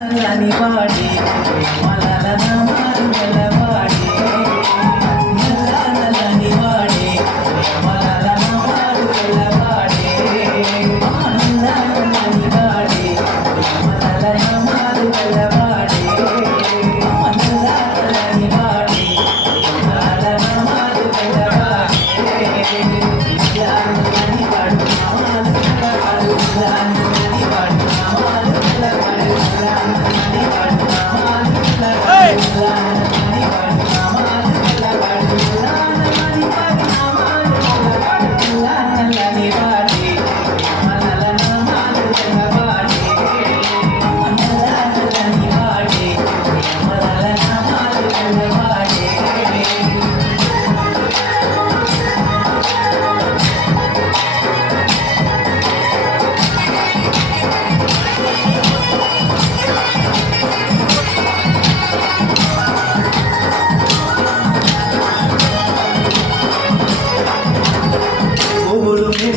నల్లని వాడే మలల నామాల వాడే నల్లని వాడే మలల నామాల వాడే నల్లని వాడే మలల నామాల వాడే నల్లని వాడే మలల నామాల వాడే నల్లని వాడు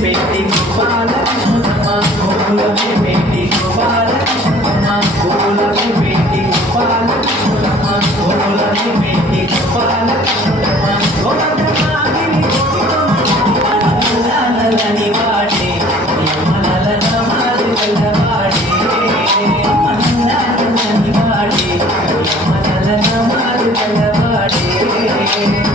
बेटी गोपाल गोकुल में बेटी गोपाल गोकुल में बेटी गोपाल गोकुल में बेटी गोपाल नल्లని वाटे मलल नामाल वाटे नल्లని वाटे मलल नामाल वाटे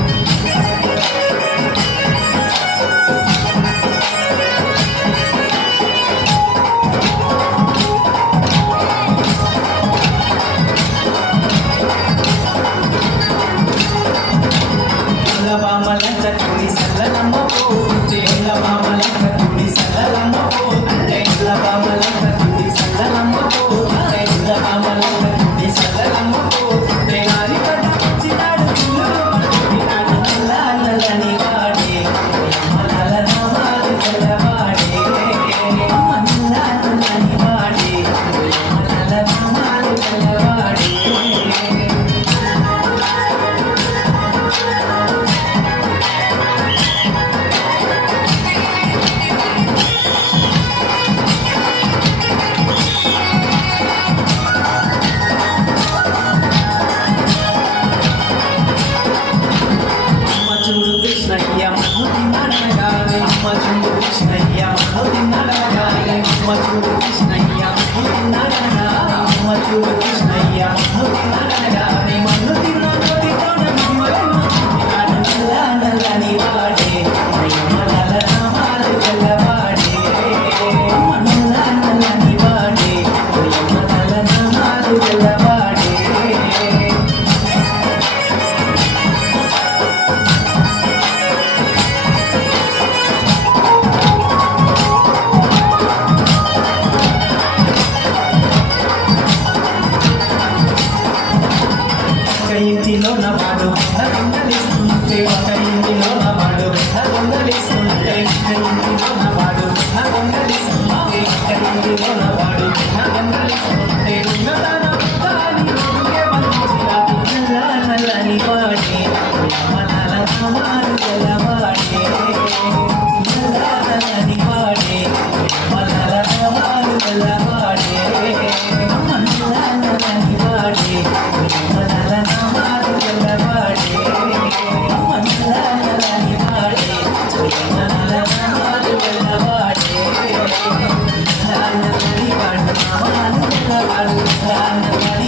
బామలంత కుడి సల్లలమ్మ పోతే బామలంత కుడి సల్లలమ్మ పోతే బామలంత కుడి సల్లలమ్మ పోతే బామలంత కుడి సల్లలమ్మ పోతే నారి కట్ట చిన్నాడు చిన్నాడు నల్లని వాడే మలల నామాలు వాడే నల్లని వాడే మలల నామాలు వాడే कृष्णయ్య మనుది నడగాలి మధుడు కృష్ణయ్య మనుది నడగాలి మధుడు కృష్ణయ్య మనుది నడగాలి మధుడు కృష్ణయ్య మనుది నడగాలి మనుది నడగాలి నల్లని వాడే మలల నామాలు వాడే నల్లని వాడే మలల నామాలు వాడే ఇంటిలో నవాడు నగొంగలిస్తుంటే ఒక ఇంటిలో నవాడు నగొంగలిస్తుంటే ఇంటిలో నవాడు నగొంగలిస్తుంటే ఒక ఇంటిలో నవాడు నగొంగలిస్తుంటే నల్లని వాడే మలల నామాలు వాడే నల్లని వాడే మలల నామాలు వాడే నల్లని వాడే మలల నామాలు వాడే నల్లని వాడే మలల నామాలు వాడే నల్లని వాడు నామాలు వాడు